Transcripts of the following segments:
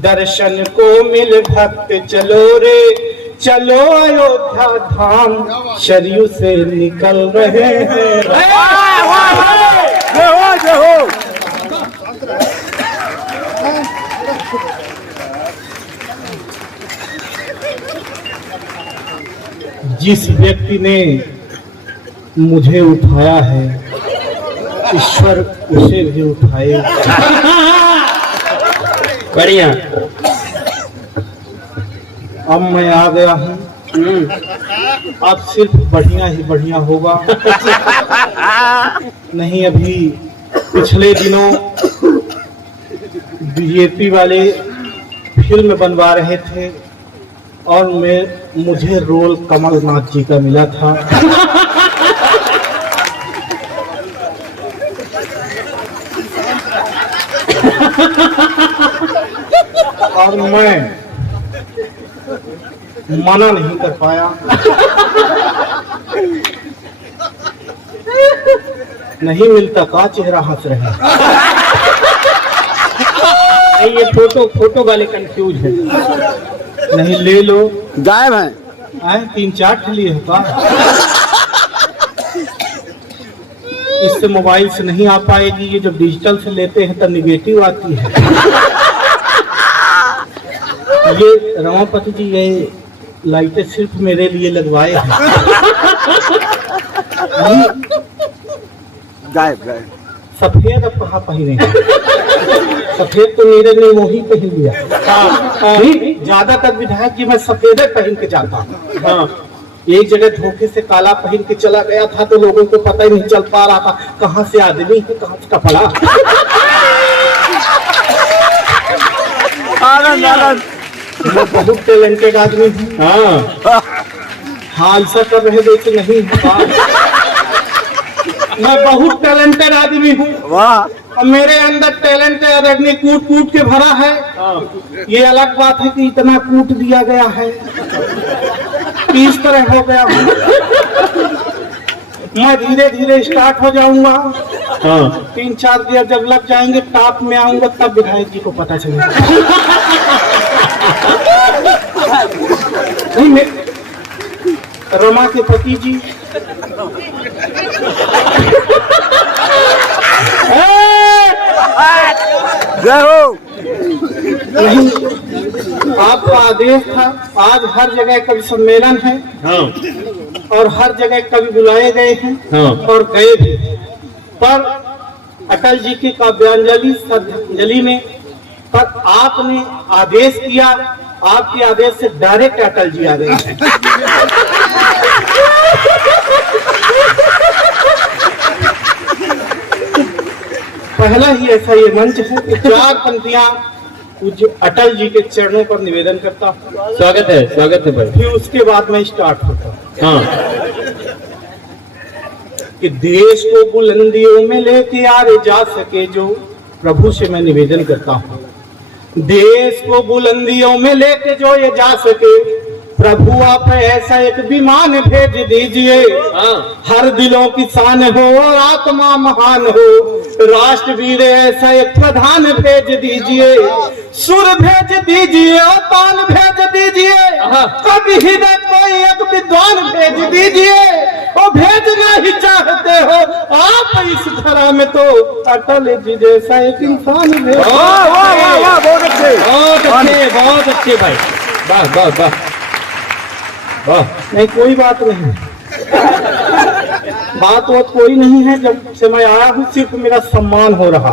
दर्शन को मिल भक्त चलो रे चलो अयोध्या धाम, शरीर से निकल रहे हैं। जिस व्यक्ति ने मुझे उठाया है, ईश्वर उसे भी उठाए। बढ़िया। अब मैं आ गया हूँ, अब सिर्फ बढ़िया ही बढ़िया होगा। नहीं, अभी पिछले दिनों बीजेपी वाले फिल्म बनवा रहे थे और मुझे रोल कमलनाथ जी का मिला था। और मैं मना नहीं कर पाया। नहीं मिलता का चेहरा हंस रहे। ये फोटो वाले कंफ्यूज है। नहीं ले लो, गायब है। आए 3-4 लिए होगा। इससे मोबाइल से नहीं आ पाएगी, ये जब डिजिटल से लेते हैं तब निगेटिव आती है। ये रमापति जी ये लाइटें सिर्फ मेरे लिए लगवाए हैं। गायब। सफेद अब कहाँ पहने? सफेद तो मेरे ने वही पहन लिया। ज्यादातर विधायक जी मैं सफेद पहन के जाता हूँ। हाँ, एक जगह धोखे से काला पहन के चला गया था तो लोगों को पता ही नहीं चल पा रहा था कहाँ से आदमी है कहाँ से कपड़ा। मैं बहुत टैलेंटेड आदमी हूँ। हाँ, ऐसा कर रहे जैसे नहीं। मैं बहुत टैलेंटेड आदमी हूँ। और मेरे अंदर टैलेंट रजनी कूट कूट के भरा है। ये अलग बात है कि इतना कूट दिया गया है, इस तरह हो गया हूँ। मैं धीरे धीरे स्टार्ट हो जाऊंगा। 3-4 दिन जब लग जाएंगे, टॉप में आऊंगा, तब विधायक जी को पता चलेगा। नहीं, रमा के पति जी नहीं, आपका आदेश था। आज हर जगह कवि सम्मेलन है। और हर जगह कवि बुलाए गए हैं। और गए भी। पर अटल जी की काव्यांजलि श्रद्धांजलि में पर आपने आदेश किया, आपके आदेश से डायरेक्ट अटल जी आ गए हैं। पहला ही ऐसा ये मंच है कि 4 पंक्तियां पूज्य अटल जी के चरणों पर निवेदन करता हूँ। स्वागत है भाई। फिर उसके बाद मैं स्टार्ट होता हूँ। कि देश को बुलंदियों में लेके आगे जा सके जो, प्रभु से मैं निवेदन करता हूँ। देश को बुलंदियों में लेके जो ये जा सके, प्रभु आप ऐसा एक विमान भेज दीजिए। हर दिलों की शान हो और आत्मा महान हो, राष्ट्रवीर ऐसा एक प्रधान भेज दीजिए। सुर भेज दीजिए और तान भेज दीजिए, कभी हृदय कोई एक विद्वान भेज दीजिए। और भेजना ही चाहते हो आप इस धरा में तो अटल जी जैसा एक इंसान भेज। बहुत अच्छे भाई। वाह। नहीं, कोई बात नहीं, बात कोई नहीं है। जब से मैं आया हूँ सिर्फ मेरा सम्मान हो रहा।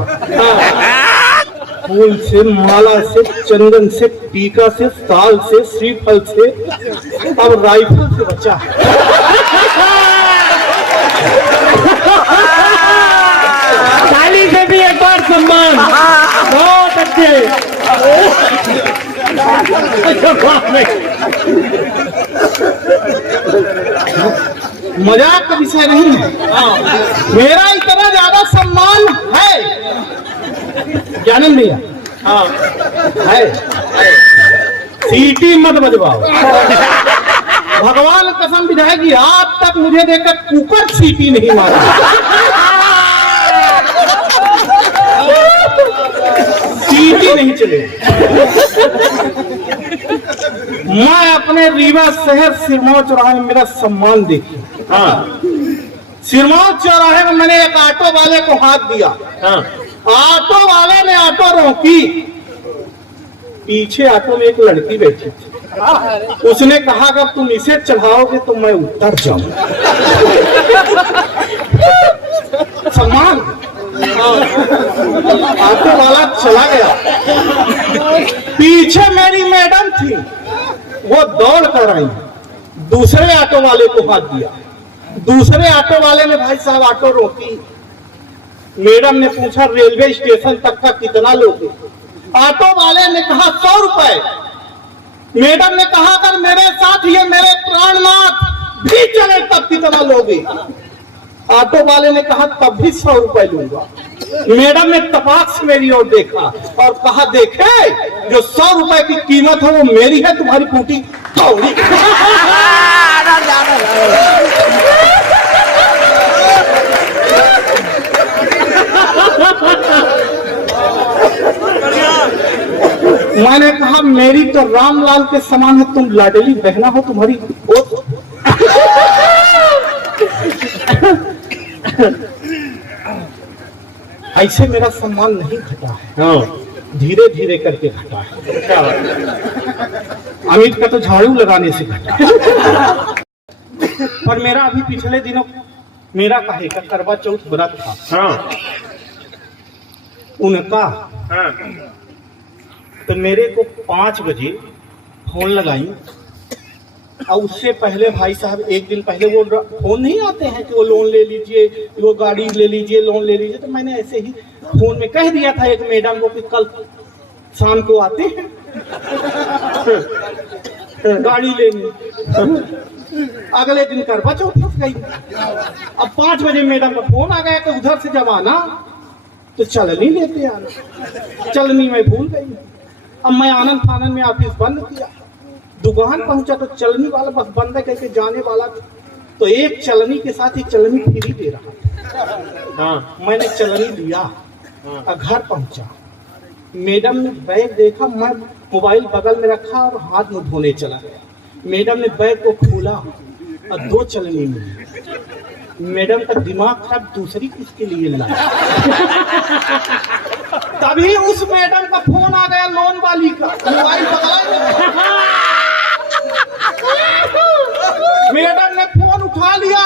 फूल से, माला से, चंदन से, टीका से, साल से, श्रीफल से, अब राइफल से बचा है। ताली से भी एक बार सम्मान। बहुत अच्छे। मजाक का विषय नहीं है। मेरा इतना ज्यादा सम्मान है, जानन भैया। है। सीटी मत बजवाओ। भगवान कसम विधायक जी, आप तक मुझे देखकर कुकर सीटी नहीं मारा। चीटी नहीं चले। मैं अपने रीवा शहर सिरमौर चौराहे में मेरा सम्मान देखी। हाँ सिरमौर चौराहे में मैंने एक ऑटो वाले को हाथ दिया। हाँ ऑटो वाले ने ऑटो रोकी। पीछे ऑटो में एक लड़की बैठी थी। उसने कहा अगर तुम इसे चढ़ाओगे तो मैं उतर जाऊंगा। सम्मान। ऑटो वाला चला गया। पीछे मेरी मैडम थी, वो दौड़ कर आई, दूसरे ऑटो वाले को हाथ दिया। दूसरे ऑटो वाले ने भाई साहब ऑटो रोकी। मैडम ने पूछा रेलवे स्टेशन तक का कितना लोगे? ऑटो वाले ने कहा 100 रुपए। मैडम ने कहा अगर मेरे साथ ये मेरे प्राणनाथ भी चले तब कितना लोगे? ऑटो वाले ने कहा तब भी 100 रुपए लूंगा। मैडम ने तपाक से मेरी ओर देखा और कहा देखे जो 100 रुपए की कीमत है वो मेरी है, तुम्हारी पूटी कौड़ी। मैंने कहा मेरी तो रामलाल के समान है, तुम लाडली बहना हो, तुम्हारी ऐसे मेरा सम्मान नहीं घटा है, धीरे धीरे करके घटा है। अमित का तो झाड़ू लगाने से घटा है। पर मेरा अभी पिछले दिनों मेरा कहे का करवा चौथ व्रत था। हाँ उनका हाँ तो मेरे को 5 बजे फोन लगाई और उससे पहले भाई साहब एक दिन पहले वो फोन नहीं आते हैं कि वो लोन ले लीजिए, वो गाड़ी ले लीजिए, लोन ले लीजिए। तो मैंने ऐसे ही फोन में कह दिया था एक मैडम को कि कल शाम को आते हैं गाड़ी लेने। अगले दिन करवा चौथ फंस गई। अब 5 बजे मैडम का फोन आ गया कि उधर से जब आना तो चलनी लेते आना। चलनी मैं भूल गई। अब मैं आनंद फानंद में ऑफिस बंद किया, दुकान पहुंचा तो चलनी वाला बस बंद करके जाने वाला था। तो एक चलनी के साथ ही चलनी फ्री दे रहा था। हाँ मैंने चलनी लिया और घर पहुंचा। मैडम ने बैग देखा, मैं मोबाइल बगल में रखा और हाथ में धोने चला गया। मैडम ने बैग को खोला और 2 चलनी मिली। मैडम का दिमाग खराब, दूसरी किसके लिए लाया? तभी उस मैडम का फोन आ गया लोन वाली का, मोबाइल बगल में। मैडम ने फोन उठा लिया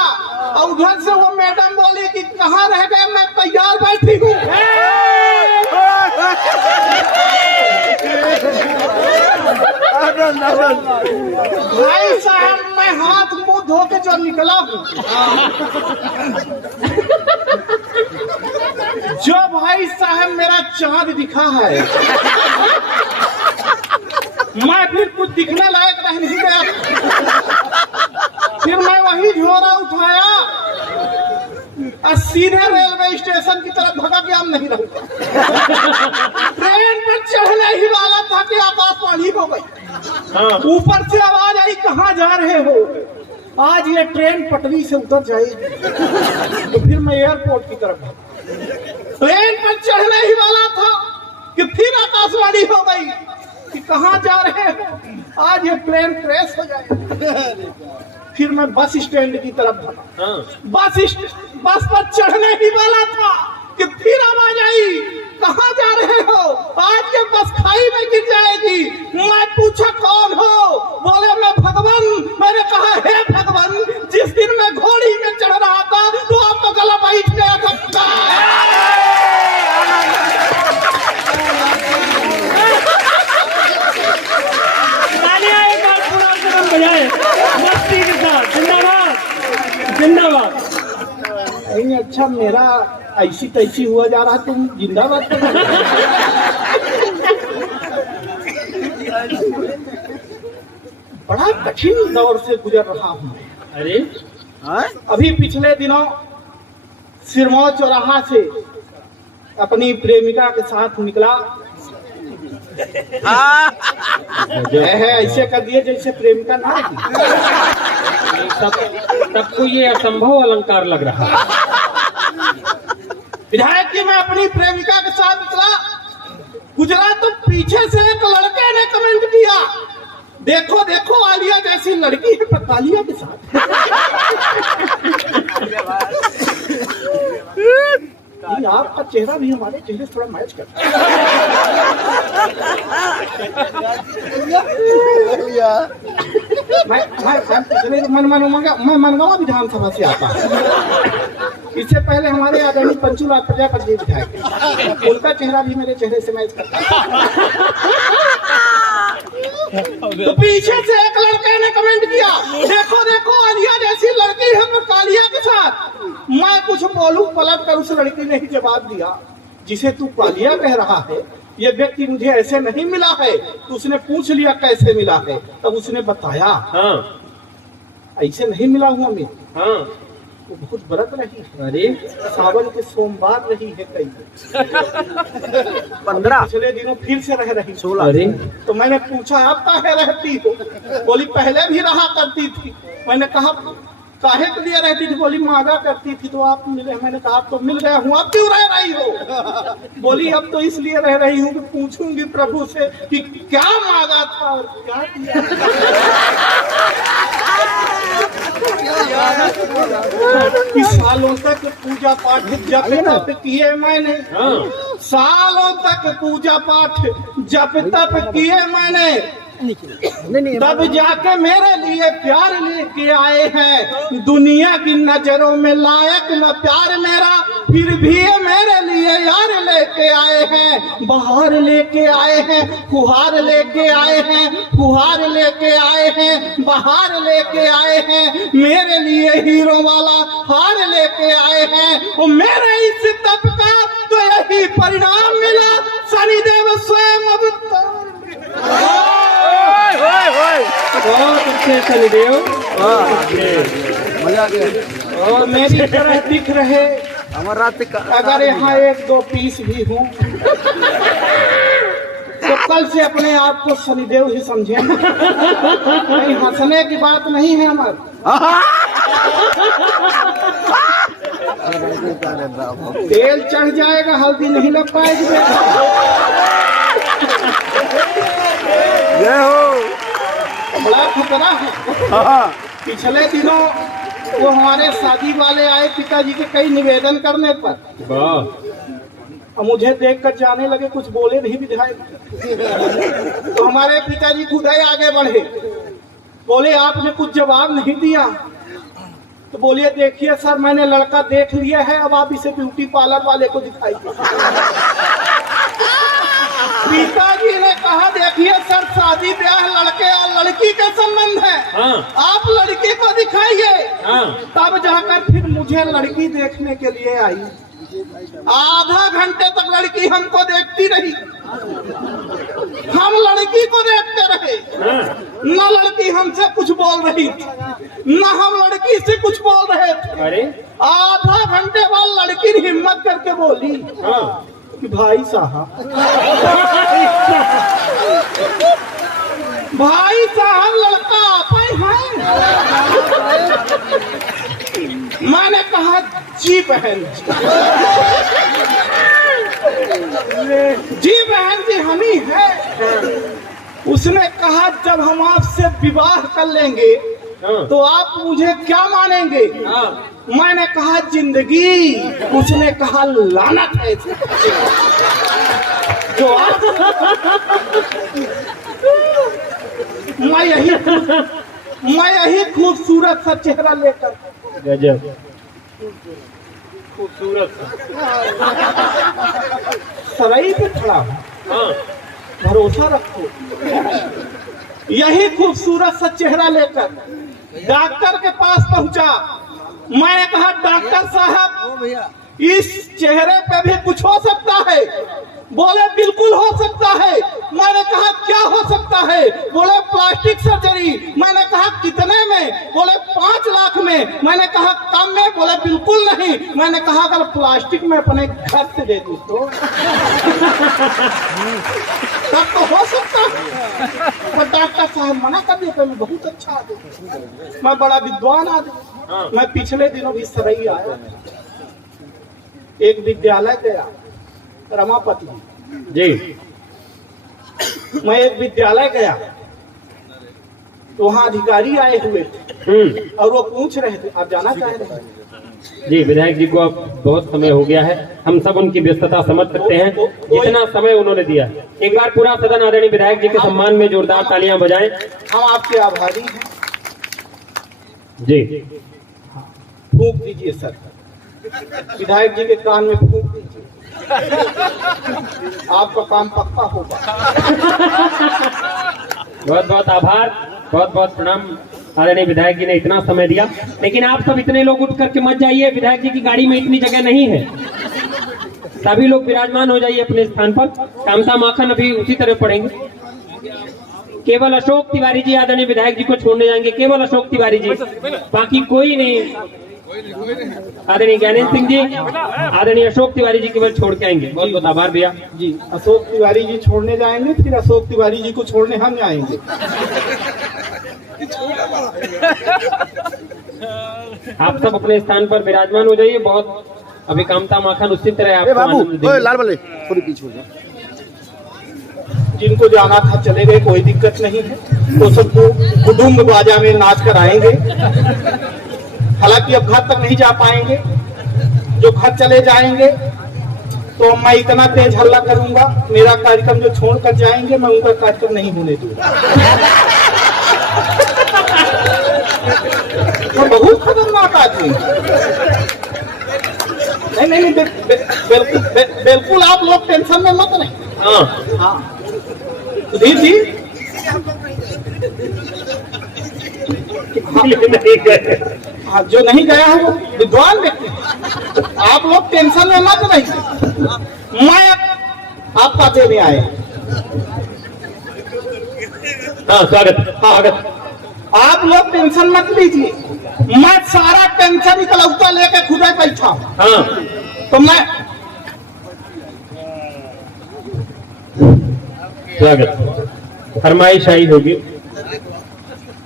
और उधर से वो मैडम बोली कि कहाँ रह गए, मैं तैयार बैठी हूँ। भाई साहब मैं हाथ मुंह धो के जो निकला हूँ, जो भाई साहब मेरा चांद दिखा है, मैं फिर कुछ दिखने लायक रह नहीं गया। फिर मैं वही झोरा उठाया और सीधे रेलवे स्टेशन की तरफ भगा के हम नहीं रहूंगा। ट्रेन पर चढ़ने ही वाला था कि आकाशवाणी हो गई। ऊपर से आवाज आई कहाँ जा रहे हो? आज ये ट्रेन पटरी से उतर जाएगी। तो फिर मैं एयरपोर्ट की तरफ भागा। ट्रेन पर चढ़ने ही वाला था कि फिर आकाशवाणी हो गई कि कहाँ जा रहे हो? आज ये ट्रेन क्रैश हो जाएगी। फिर मैं बस स्टैंड की तरफ भागा। बस पर चढ़ने ही वाला था कि फिर आवाज आई कहाँ जा रहे हो? आज ये बस खाई में गिर जाएगी। मैं पूछा कौन हो? बोले मैं भगवान। मैंने कहा हे भगवान, जिस दिन मैं घोड़ी में चढ़ रहा था तो आपका गला बैठ गया था। बजाए मस्ती के साथ। जिंदाबाद जिंदाबाद। नहीं अच्छा, मेरा ऐसी तैसी हुआ जा रहा, तुम जिंदाबाद। बड़ा कठिन दौर से गुजर रहा हूँ। अरे अभी पिछले दिनों सिरमौर चौराहा से अपनी प्रेमिका के साथ निकला। ऐसे कर दिए जैसे प्रेमिका ना थी। सबको ये असंभव अलंकार लग रहा है। विधायक जी मैं अपनी प्रेमिका के साथ निकला। गुजरा तो पीछे से एक लड़के ने कमेंट किया, देखो देखो आलिया जैसी लड़की है पर कालिया के साथ। ये आपका चेहरा भी हमारे चेहरे से थोड़ा मैच करता है। मैं मनगांव विधानसभा से आता हूँ। इससे पहले हमारे आदरणीय पंचूलाल प्रजापति विधायक, उनका चेहरा भी मेरे चेहरे से मैच करता है। तो पीछे से एक लड़के ने कमेंट किया, देखो देखो आलिया जैसी लड़की है तो कालिया के साथ। मैं कुछ बोलूं पलट कर उस लड़की ने ही जवाब दिया, जिसे तू कालिया कह रहा है ये व्यक्ति मुझे ऐसे नहीं मिला है। तो उसने पूछ लिया कैसे मिला है, तब उसने बताया हाँ ऐसे नहीं मिला हूँ मैं। हाँ वो बहुत व्रत रही है, अरे सावन के सोमवार रही है कई 15 पिछले दिनों फिर से रह रही 16। अरे तो मैंने पूछा आप काहे रहती हो? बोली पहले भी रहा करती थी। मैंने कहा काहे के लिए रहती थी? बोली मांगा करती थी तो आप मिले। मैंने कहा आप तो मिल गए हूँ, अब क्यों रह रही हो? बोली अब तो इसलिए रह रही हूँ कि पूछूंगी प्रभु से कि क्या मांगा था और क्या किया। कि सालों तक पूजा पाठ जप तप किए मैंने, सालों तक पूजा पाठ जप तप किए मैंने, तब जाके मेरे लिए प्यार लेके आए हैं। दुनिया की नजरों में लायक न प्यार मेरा, फिर भी ये मेरे लिए यार लेके आए हैं। बहार लेके आए हैं, फुहार लेके आए हैं, फुहार लेके आए हैं, बहार लेके आए हैं। मेरे लिए हीरो वाला हार लेके आए हैं। वो मेरे इस तप का तो यही परिणाम मिला, शनिदेव स्वयं अवतार। बहुत अच्छे शनिदेव, मजा आ गया। और मेरी तरह दिख रहे अमरनाथ का अगर यहाँ 1-2 पीस भी हों तो कल से अपने आप को शनिदेव ही समझे। नहीं हंसने की बात नहीं है हमारी। तेल चढ़ जाएगा, हल्दी नहीं लग पाएगी। जय हो। बड़ा खतरा है। पिछले दिनों वो हमारे शादी वाले आए पिताजी के कई निवेदन करने पर, वाह और मुझे देखकर जाने लगे, कुछ बोले नहीं विधायक। तो हमारे पिताजी खुद ही आगे बढ़े, बोले आपने कुछ जवाब नहीं दिया। तो बोलिए देखिए सर मैंने लड़का देख लिया है, अब आप इसे ब्यूटी पार्लर वाले को दिखाइए। पिताजी ने कहा देखिए सर शादी ब्याह लड़के और लड़की के संबंध है, आप लड़की को दिखाइए। तब जाकर फिर मुझे लड़की देखने के लिए आई। आधा घंटे तक लड़की हमको देखती रही, हम लड़की को देखते रहे। न लड़की हमसे कुछ बोल रही थी, न हम लड़की से कुछ बोल रहे थे। अरे आधा घंटे बाद लड़की ने हिम्मत करके बोली कि भाई साहब लड़का आप ही हैं? मैंने कहा जी बहन जी हम ही हैं। उसने कहा जब हम आपसे विवाह कर लेंगे तो आप मुझे क्या मानेंगे? मैंने कहा जिंदगी। उसने कहा लानत है जो आप। मैं यही खूबसूरत सा चेहरा लेकर गजब खूबसूरत सराई पे खड़ा हूँ, भरोसा रखो। यही खूबसूरत सा चेहरा लेकर डॉक्टर के पास पहुंचा। मैंने कहा डॉक्टर साहब इस चेहरे पे भी कुछ हो सकता है? बोले बिल्कुल हो सकता है। मैंने कहा क्या हो सकता है? बोले प्लास्टिक सर्जरी। मैंने कहा कितने में? बोले 5 लाख में। मैंने कहा कम में? बोले बिल्कुल नहीं। मैंने कहा अगर प्लास्टिक में अपने घर से दे दूं तो तब तो हो सकता है। तो डॉक्टर साहब मना कर दिया। मैं बहुत अच्छा आदमी, मैं बड़ा विद्वान आदमी। मैं पिछले दिनों भी सरई आया, एक विद्यालय गया रमापति जी। मैं एक विद्यालय गया तो वहाँ अधिकारी आए हुए थे और वो पूछ रहे थे, आप जाना चाह रहे हैं? जी विधायक जी को अब बहुत समय हो गया है, हम सब उनकी व्यस्तता समझ सकते हैं, जितना समय उन्होंने दिया। एक बार पूरा सदन आदरणीय विधायक जी के सम्मान में जोरदार तालियां बजाएं। हम आपके आभारी हैं। जी फूंक दीजिए सर, विधायक जी के कान में फूंक दीजिए, आपका काम पक्का होगा। बहुत बहुत आभार, बहुत बहुत प्रणाम। आदरणीय विधायक जी ने इतना समय दिया, लेकिन आप सब इतने लोग उठ करके मत जाइए, विधायक जी की गाड़ी में इतनी जगह नहीं है। सभी लोग विराजमान हो जाइए अपने स्थान पर। कामता माखन अभी उसी तरह पढ़ेंगे। केवल अशोक तिवारी जी आदरणीय विधायक जी को छोड़ने जाएंगे, केवल अशोक तिवारी जी, बाकी कोई नहीं। आदरणीय ज्ञानेन्द्र सिंह जी, आदरणीय अशोक तिवारी जी केवल छोड़ के आएंगे। बहुत बहुत आभार भैया जी। अशोक तिवारी जी छोड़ने जाएंगे, फिर अशोक तिवारी जी को छोड़ने हम आएंगे। आप सब अपने स्थान पर विराजमान हो जाइए। बहुत अभी कामता माखन उसी तरह आपको बाबू आनंद देंगे। लाल वाले थोड़ी पीछे हो जाओ। जिनको जाना था चले गए, कोई दिक्कत नहीं है। तो सबको कुटुम्ब बाजा में नाच कर आएंगे। हालांकि अब घर तक नहीं जा पाएंगे, जो घर चले जाएंगे तो मैं इतना तेज हल्ला करूंगा, मेरा कार्यक्रम जो छोड़ कर जाएंगे मैं उनका कार्यक्रम नहीं होने दूंगा। तो बहुत खतरनाक आदमी। नहीं, बिल्कुल आप लोग टेंशन में मत नहीं। हाँ सुधीर जी, हाँ जो नहीं गया है वो विद्वान व्यक्ति। आप लोग टेंशन में मत नहीं, मैं आपका देने आए। हाँ स्वागत स्वागत। आप लोग टेंशन मत लीजिए, मैं सारा टेंशन इकलौता लेके खुद ही बैठा हूँ। हाँ तो मैं स्वागत। फरमाइश आई होगी,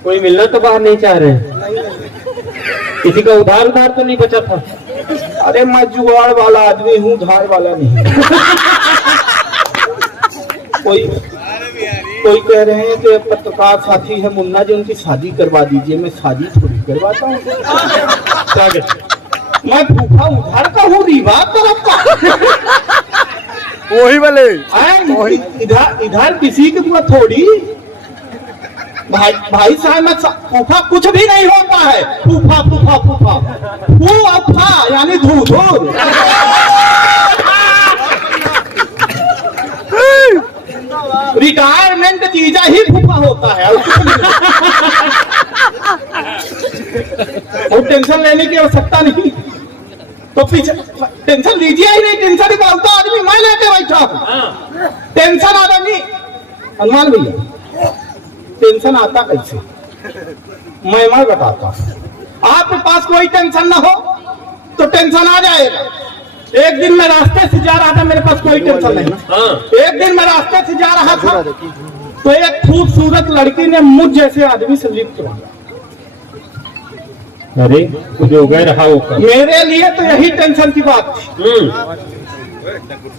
कोई मिलना तो बाहर नहीं चाह रहे हैं। किसी का उधार तो नहीं बचा था? अरे मैं जुगाड़ वाला आदमी हूँ, धार वाला नहीं। कोई कह रहे हैं कि पत्रकार साथी है मुन्ना जी, उनकी शादी करवा दीजिए। मैं शादी थोड़ी करवाता हूँ। मैं भूखा उधार का हूँ, रीवा तरफ का। वही वाले इधर किसी की मत थोड़ी। भाई साहब, मैं फूफा कुछ भी नहीं होता है। फूफा फूफा फूफा फूफा यानी धूधूर। रिटायरमेंट चीजा ही फूफा होता है। और टेंशन लेने की आवश्यकता नहीं। तो पीछे टेंशन लीजिए ही नहीं, टेंशन ही बोलता आदमी मैं लेके बैठा हूँ। टेंशन आदमी हनुमान भैया, टेंशन आता कैसे मैं बताता हूँ। आपके पास कोई टेंशन ना हो तो टेंशन आ जाएगा। एक दिन मैं रास्ते से जा रहा था, मेरे पास कोई टेंशन नहीं। एक दिन मैं रास्ते से जा रहा था तो एक खूबसूरत लड़की ने मुझ जैसे आदमी से लिफ्ट मांगा। अरे कुछ हो गया रहा होगा। मेरे लिए तो यही टेंशन की बात थी।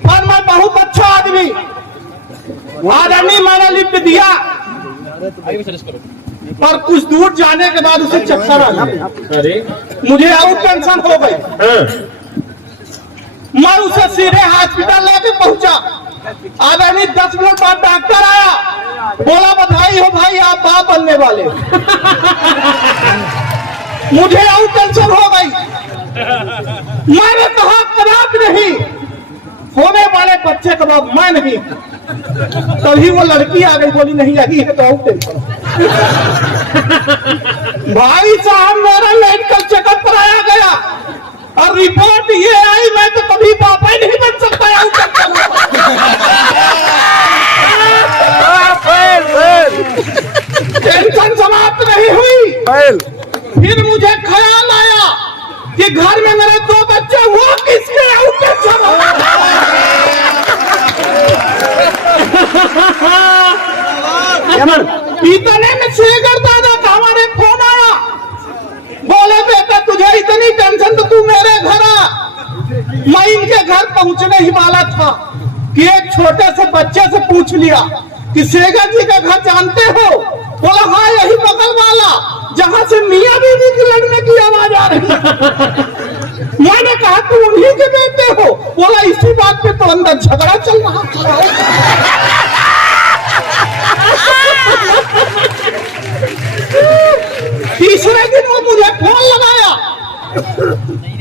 पर मैं बहुत अच्छा आदमी, आदमी मैंने लिफ्ट दिया, पर कुछ दूर जाने के बाद उसे चक्कर आ गया। अरे मुझे और टेंशन हो गई। मैं उसे सीधे हॉस्पिटल लेके पहुंचा। आदमी 10 मिनट बाद डॉक्टर आया, बोला बधाई हो भाई, आप बाप बनने वाले। मुझे और टेंशन हो गई। मैंने कहा कदापि नहीं, होने वाले बच्चे का बाप मैं नहीं। तभी वो लड़की आ गई, बोली नहीं यही है तो और टेंशन। भाई साहब, मेरा मेडिकल चेकअप कराया गया और रिपोर्ट ये आई, मैं तो कभी पापा ही नहीं बन सकता। टेंशन समाप्त नहीं हुई। फिर मुझे ख्याल आया कि घर में मेरे 2 बच्चे, वो किसके टेंशन हो। इतने में शेखर दादा का हमारे फोन आया, बोले बेटा तुझे इतनी टेंशन तो तू मेरे घर आ। मैं इनके घर पहुंचने ही वाला था कि एक छोटे से बच्चे से पूछ लिया कि सेगा जी का घर जानते हो? बोला हाँ, यही बगल वाला जहाँ से मियाँ बीवी की लड़ने की आवाज आ रही है। मैंने कहा तुम उन्हीं के बेटे हो? बोला इसी बात पे तो अंदर झगड़ा चल रहा था। तीसरे दिन वो मुझे फोन लगाया,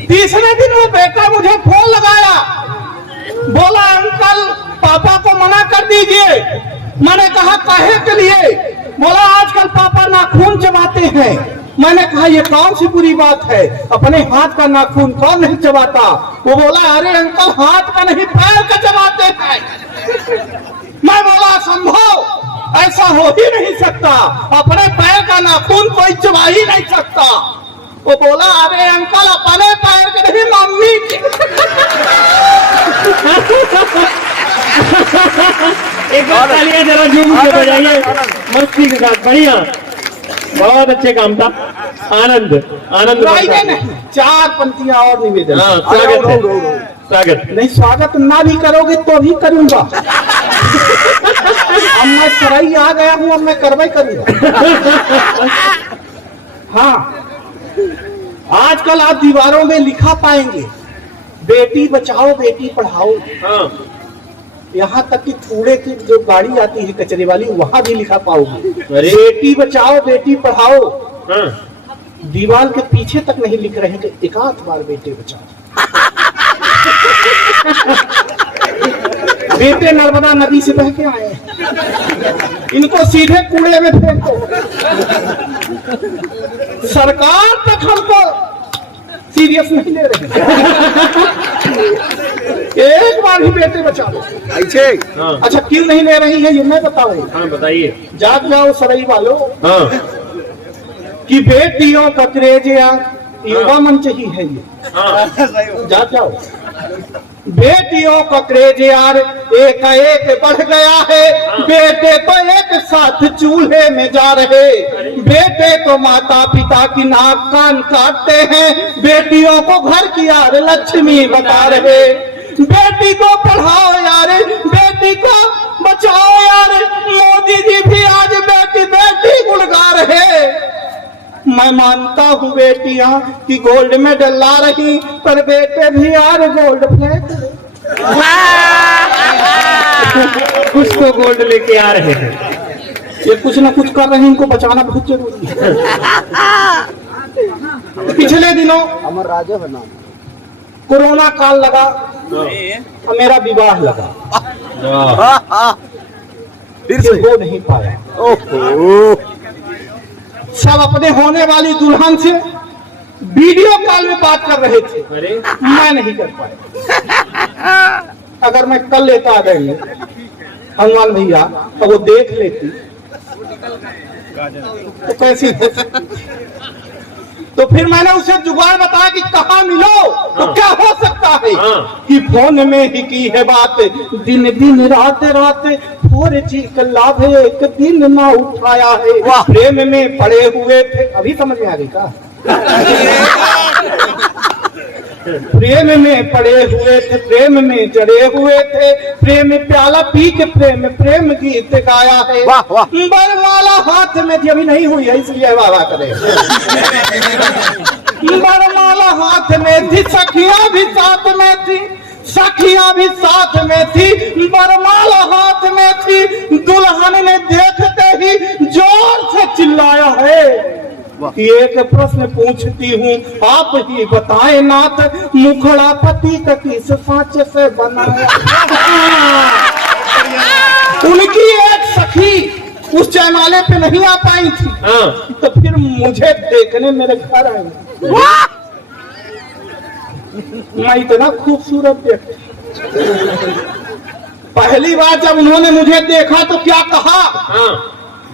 तीसरे दिन वो बेटा मुझे फोन लगाया, बोला अंकल पापा को मना कर दीजिए। मैंने कहा काहे के लिए? बोला आजकल पापा नाखून चबाते हैं। मैंने कहा ये कौन सी बुरी बात है, अपने हाथ का नाखून कौन नहीं चबाता? वो बोला अरे अंकल हाथ का नहीं पैर का चबाते हैं। मैं बोला संभव ऐसा हो ही नहीं सकता, अपने पैर का नाखून कोई चबा ही नहीं सकता। वो बोला अरे अंकल अपने पैर के नहीं मम्मी के। एक बार तालियां जरा झूम के बजाइए मस्ती के साथ। बढ़िया, बहुत अच्छे काम था। आनंद आनंद नहीं, 4 पंक्तियां और निवेदन। हाँ, स्वागत है, स्वागत। नहीं स्वागत ना भी करोगे तो भी करूंगा। अब मैं सराई आ गया हूँ, अब मैं करवाई करूंगा। हाँ, आजकल आप दीवारों में लिखा पाएंगे बेटी बचाओ बेटी पढ़ाओ। हाँ, यहाँ तक कि कूड़े की जो गाड़ी आती है कचरे वाली, वहां भी लिखा पाओगे अरे बेटी बचाओ बेटी पढ़ाओ। हाँ, दीवार के पीछे तक नहीं लिख रहे हैं कि एकाध बार बेटे बचाओ। बेटे नर्मदा नदी से बह के आए हैं, इनको सीधे कूड़े में फेंक दो। सरकार तक हमको सीरियस नहीं ले रही। एक बार ही बेटे बचा लो। हाँ, अच्छा क्यों नहीं ले रही है ये मैं बताऊं। हाँ बताइए। जाग जाओ सराई वालों हाँ, कि बेटियों का क्रेज या युवा मंच ही है ये। हाँ, जाग जाओ, बेटियों का क्रेज यार एक बढ़ गया है। बेटे तो एक साथ चूल्हे में जा रहे, बेटे तो माता पिता की नाक कान काटते हैं, बेटियों को घर की यार लक्ष्मी बता रहे। बेटी को पढ़ाओ यार, बेटी को बचाओ यार, मोदी जी भी आज बेटी बेटी गुण गा रहे। मैं मानता हूँ बेटियां कि गोल्ड मेडल ला रही, पर बेटे भी यार गोल्ड प्लेट। कुछ तो गोल्ड लेके आ रहे हैं। ये कुछ ना कुछ कर रहे हैं, इनको बचाना बहुत जरूरी है। पिछले दिनों अमर राजा बना कोरोना काल लगा और मेरा विवाह लगा, फिर ये हो नहीं पाया। ओहो, सब अपने होने वाली दुल्हन से वीडियो कॉल में बात कर रहे थे, अरे मैं नहीं कर पाया। अगर मैं कल लेता आ गई हनुमान भैया तो वो देख लेती तो कैसी हो सकती। तो फिर मैंने उसे जुगाड़ बताया कि कहाँ मिलो तो क्या हो सकता है कि फोन में ही की है बात, दिन दिन रात रात 4G का लाभ है, एक दिन ना उठाया है। प्रेम में पड़े हुए थे, अभी समझ में आ गई का? प्रेम में पड़े हुए थे, प्रेम में जड़े हुए थे, प्रेम प्याला पी के प्रेम गीत गाया है। बरमाला हाथ में थी, अभी नहीं हुई है इसलिए वाह करे। बरमाला हाथ में थी, सखियां भी साथ में थी, सखियां भी साथ में थी, बरमाला हाथ में थी। दुल्हन ने देखते ही जोर से चिल्लाया है। एक प्रश्न पूछती हूँ आप ही बताएं नाथ, मुखड़ा पति का किस सांचे से बनाया? उनकी एक सखी उस जयमाले पे नहीं आ पाई थी, तो फिर मुझे देखने मेरे घर आई। मैं इतना खूबसूरत व्यक्ति, पहली बार जब उन्होंने मुझे देखा तो क्या कहा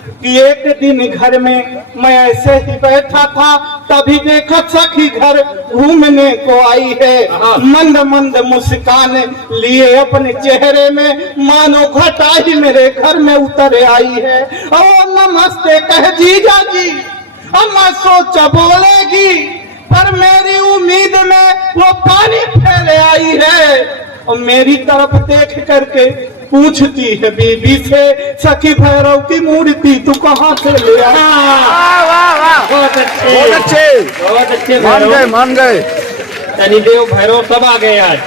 कि एक दिन घर में मैं ऐसे ही बैठा था, तभी देखा सखी घर घूमने को आई है। मंद मंद मुस्कान लिए अपने चेहरे में, मानो घटा ही मेरे घर में उतर आई है। ओ नमस्ते कह जीजा जी, अब मैं सोचा बोलेगी, पर मेरी उम्मीद में वो पानी फैले आई है। और मेरी तरफ देख करके पूछती है बीबी से सखी भैरव की मूर्ति तू कहाँ से ले आया। बहुत अच्छे बहुत अच्छे बहुत अच्छे मान गए भैरव मान गए। शनिदेव भैरव सब आ गए आज।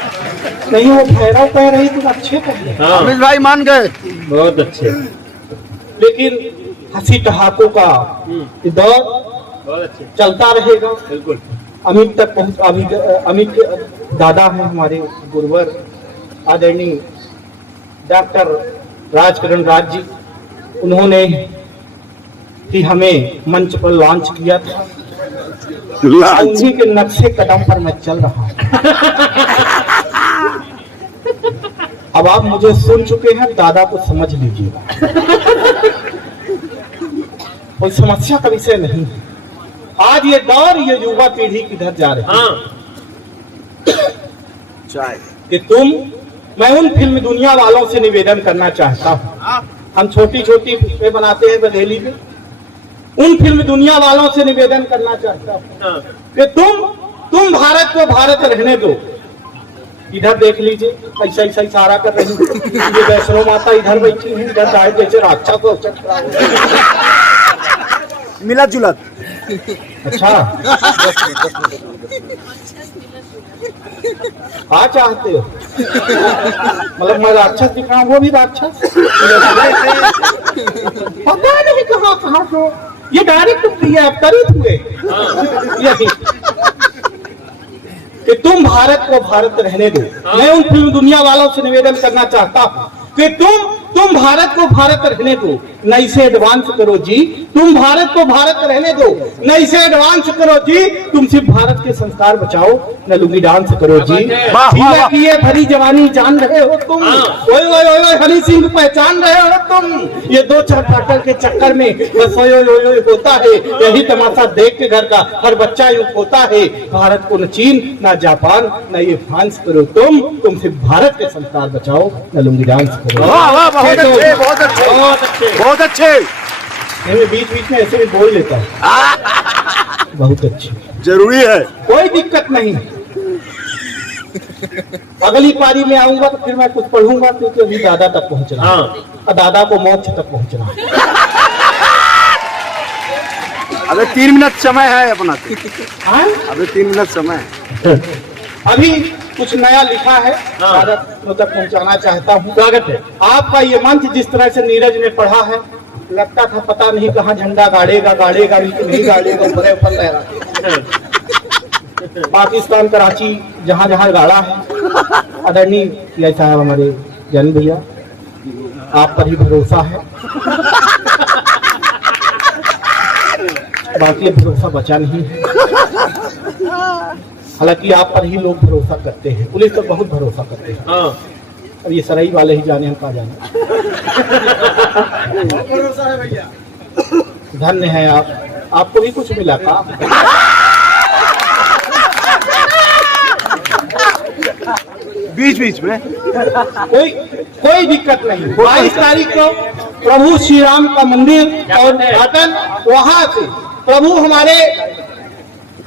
नहीं वो भैरव कह रही तुम अच्छे कह रहे। हाँ अमित भाई मान गए। बहुत अच्छे लेकिन हंसी ठहाकों का ये दौर बहुत अच्छे चलता रहेगा। बिल्कुल। अमित तक पहुंच अमित के दादा हैं हमारे गुरुवर आदरणीय डॉक्टर राजकरण राज जी। उन्होंने ही हमें मंच पर लॉन्च किया था। लाल उन्हीं के नक्शे कदम पर मैं चल रहा हूं। अब आप मुझे सुन चुके हैं, दादा को समझ लीजिएगा। कोई समस्या का विषय नहीं है। आज ये दौर ये युवा पीढ़ी किधर जा रही है हाँ चाय कि मैं उन फिल्म दुनिया वालों से निवेदन करना चाहता हूं। हम छोटी छोटी फिल्में बनाते हैं बघेली पे। उन फिल्म दुनिया वालों से निवेदन करना चाहता हूं हाँ कि तुम भारत को भारत रहने दो। इधर देख लीजिए ऐसा ऐसा इशारा कर रही है। ये वैष्णो माता इधर बैठी है, इधर जाए जैसे राक्षा को मिलत जुलत। अच्छा क्या चाहते हो? मतलब मैं राक्षस दिखाऊं, वो भी राक्षस? पता नहीं कहाँ कहाँ को ये डायरेक्ट प्रिय अवतरित हुए। यही कि तुम भारत को भारत रहने दो। मैं उन फिल्म दुनिया वालों से निवेदन करना चाहता हूँ कि तुम भारत को भारत रहने दो, न इसे एडवांस करो जी। तुम भारत को भारत रहने दो, न इसे एडवांस करो जी। तुम सिर्फ भारत के संस्कार बचाओ, न लुंगी डांस करो जी। ये भरी जवानी जान रहे हो तुम। ओए ओए ओए हनी सिंह को पहचान रहे हो तुम। ये दो चार के चक्कर में बस ओए ओए ओए होता है। यही तमाशा देख के घर का हर बच्चा यूं होता है। भारत को न चीन न जापान न ये फ्रांस करो तुम सिर्फ भारत के संस्कार बचाओ, न लुंगी डांस करो। वाह वाह बहुत अच्छे बहुत अच्छे बहुत अच्छे बहुत अच्छे। मैं बीच बीच में ऐसे भी बोल लेता हूँ। बहुत अच्छे, जरूरी है। कोई दिक्कत नहीं। अगली पारी में आऊंगा तो फिर मैं कुछ पढ़ूंगा, क्योंकि अभी दादा तक पहुंचना है। और दादा को मोक्ष तक पहुंचना है। अबे 3 मिनट समय है अपना। हाँ? अबे 3 मिनट समय है। अभी कुछ नया लिखा है, दादा तक पहुंचाना चाहता हूँ। स्वागत है आपका। ये मंच जिस तरह से नीरज ने पढ़ा है, लगता था पता नहीं कहाँ झंडा गाड़ेगा लेकिन नहीं गाड़ेगा, ऊपर ऊपर लहरा। पाकिस्तान कराची जहाँ जहाँ गाड़ा है। आदरणीय पीआई साहब हमारे जैन भैया, आप पर ही भरोसा है। बाकी भरोसा बचा नहीं है। हालांकि आप पर ही लोग भरोसा करते हैं, पुलिस पर बहुत भरोसा करते हैं। और ये सराई वाले ही जाने हम कहाँ जाने। भरोसा है भैया। धन्य है आप, आपको भी कुछ मिला था। बीच बीच में कोई दिक्कत नहीं। 22 तारीख को प्रभु श्री राम का मंदिर और उद्घाटन, वहां से प्रभु हमारे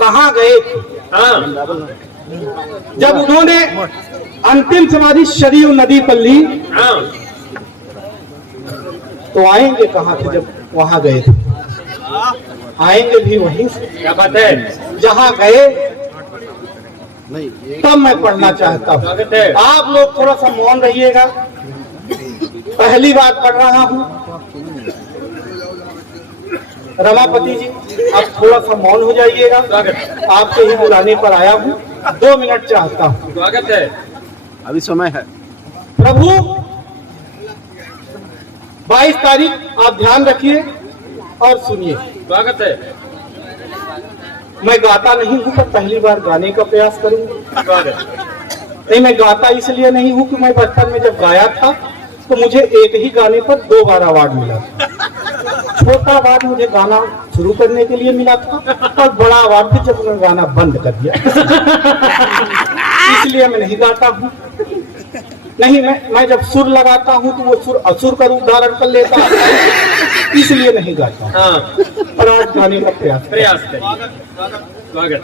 कहाँ गए थे? जब उन्होंने अंतिम समाधि शरीर नदी पर ली, तो आएंगे कहाँ थे जब वहां गए थे? आएंगे भी वहीं से। क्या बात है? जहाँ गए तब मैं पढ़ना चाहता हूँ। आप लोग थोड़ा सा मौन रहिएगा। पहली बार पढ़ रहा हूँ। रमापति जी आप थोड़ा सा मौन हो जाइएगा। आपके ही बुलाने पर आया हूँ। 2 मिनट चाहता हूँ। स्वागत है। अभी समय है। प्रभु 22 तारीख आप ध्यान रखिए और सुनिए। स्वागत है। मैं गाता नहीं हूँ, पर पहली बार गाने का प्रयास करूंगा। नहीं, मैं गाता इसलिए नहीं हूँ कि मैं बचपन में जब गाया था तो मुझे एक ही गाने पर 2 बार अवार्ड मिला था। छोटा अवार्ड मुझे गाना शुरू करने के लिए मिला था, और बड़ा अवार्ड भी जब मैं गाना बंद कर दिया। इसलिए मैं नहीं गाता हूँ। नहीं, मैं जब सुर लगाता हूँ तो वो सुर असुर का रूप धारण कर लेता है, इसलिए नहीं गाता। पर आज गाने का प्रयास स्वागत।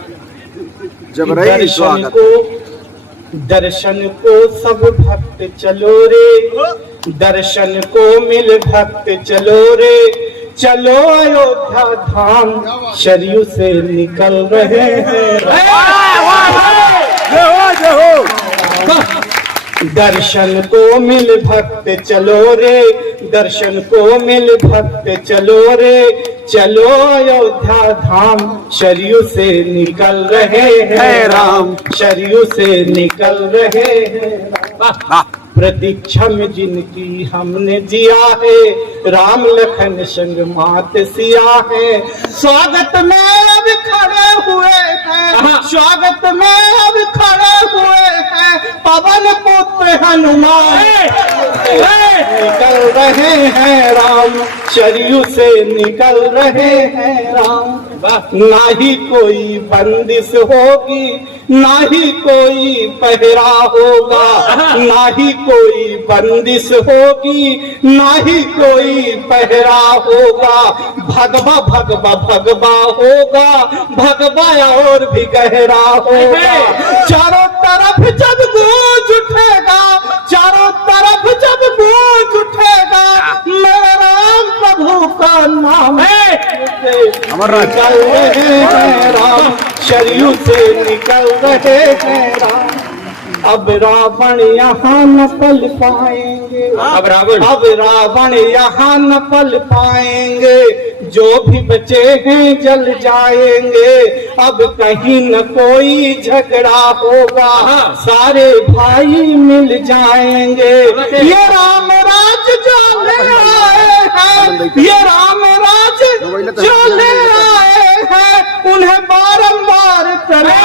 जब रही स्वागत को दर्शन को सब भक्त चलो रे, दर्शन को मिल भक्त चलो रे, चलो अयोध्या धाम शरीर से निकल रहे हैं। दर्शन को मिल भक्त चलो रे, दर्शन को मिल भक्त चलो रे, चलो अयोध्या धाम शरीर से निकल रहे हैं राम, शरीर से निकल रहे हैं। प्रतीक्षा में जिनकी हमने जिया है, राम लखन संग मात सिया है। स्वागत में अब खड़े हुए हैं, स्वागत में अब खड़े हुए हैं, पवन पुत्र हनुमान निकल रहे हैं राम, शरीर से निकल रहे हैं राम। ना ही कोई बंदिश होगी, ना ही कोई पहरा होगा, ना ही कोई बंदिश होगी, ना ही कोई पहरा होगा। भगवा भगवा भगवा होगा, भगवा और भी गहरा होगा। चारों तरफ जब गूंज उठेगा, चारों तरफ जब गूंज उठेगा, मेरे राम प्रभु का नाम निकल रहे हैं राम, शरीर से निकल रहे हैं राम। अब रावण यहाँ न पल पाएंगे, अब रावण यहाँ न पल पाएंगे, जो भी बचे हैं जल जाएंगे। अब कहीं न कोई झगड़ा होगा, सारे भाई मिल जाएंगे। ये राम राज जो ले आए हैं, ये राम राज जो ले आए हैं, उन्हें बारंबार करे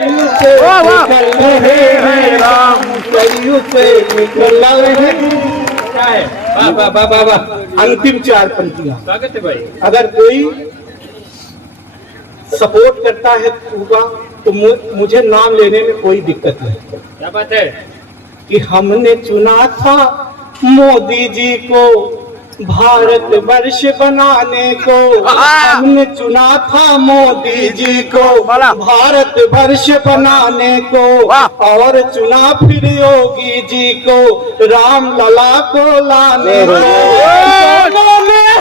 निकल रहे हैं राम, शरीर से निकल रहे हैं। क्या है? वाह। अंतिम 4 पंक्तियां। स्वागत है भाई। अगर कोई सपोर्ट करता है होगा तो मुझे नाम लेने में कोई दिक्कत नहीं। क्या बात है कि हमने चुना था मोदी जी को भारत वर्ष बनाने को, हमने चुना था मोदी जी को भारत वर्ष बनाने को, और चुना फिर योगी जी को राम लला को लाने को। दोनों में